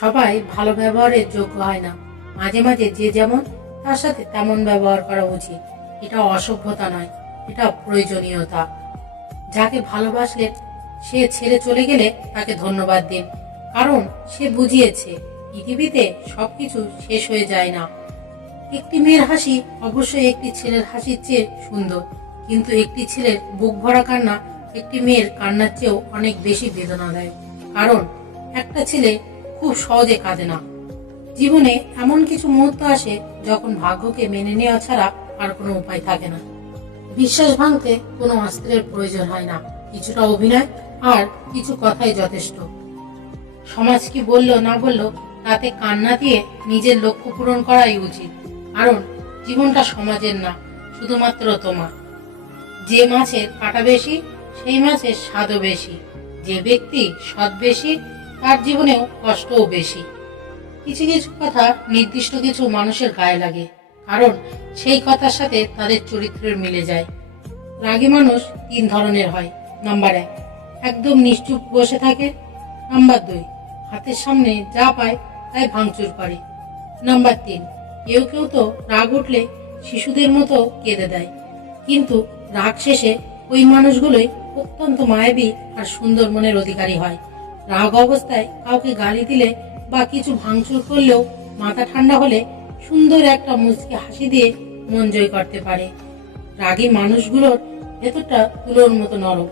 সবাই ভালো ব্যবহারের যোগ্য হয় না। মাঝে মাঝে যে যেমন তার সাথে তেমন ব্যবহার করা উচিত। এটা অসভ্যতা নয়, এটা প্রয়োজনীয়তা। যাকে ভালোবাসলে সে ছেড়ে চলে গেলে তাকে ধন্যবাদ দিন, কারণ সে বুঝিয়েছে পৃথিবীতে সবকিছু শেষ হয়ে যায় না। একটি মেয়ের হাসি অবশ্যই একটি ছেলের হাসির চেয়ে সুন্দর, কিন্তু একটি ছেলের বুক ভরা কান্না একটি মেয়ের কান্নার চেয়েও অনেক বেশি বেদনা দেয়। কারণ একটা ছেলে খুব সহজে কাঁদে না। জীবনে এমন কিছু মুহূর্ত আসে যখন ভাগ্যকে মেনে নেওয়া ছাড়া আর কোনো উপায় থাকে না। বিশ্বাস ভাঙতে কোনো অস্ত্রের প্রয়োজন হয় না, কিছুটা অভিনয় আর কিছু কথাই যথেষ্ট। সমাজ কি বলল না বলল তাতে কান্না দিয়ে নিজের লক্ষ্য পূরণ করাই উচিত, কারণ জীবনটা সমাজের না, শুধুমাত্র তোমার। যে মাছের কাঁটা বেশি সেই মাছের স্বাদও বেশি। যে ব্যক্তি সৎ বেশি তার জীবনেও কষ্টও বেশি। কিছু কিছু কথা নির্দিষ্ট কিছু মানুষের গায়ে লাগে, কারণ সেই কথার সাথে তাদের চরিত্রের মিলে যায়। রাগী মানুষ তিন ধরনের হয়। নাম্বার 1, একদম নিশ্চুপ বসে থাকে। নাম্বার 2, হাতের সামনে যা পায় তাই ভাঙচুর করে। নাম্বার 3, কেউ কেউ তো রাগ উঠলে শিশুদের মতো কেঁদে দেয়, কিন্তু রাগ শেষে ওই মানুষগুলোই অত্যন্ত মায়াবী আর সুন্দর মনের অধিকারী হয়। রাগ অবস্থায় কাউকে গালি দিলে বা কিছু ভাঙচুর করলেও মাথা ঠান্ডা হলে সুন্দর একটা মুচকি হাসি দিয়ে মন জয় করতে পারে। রাগী মানুষগুলোর ভেতরটা তুলোর মতো নরম,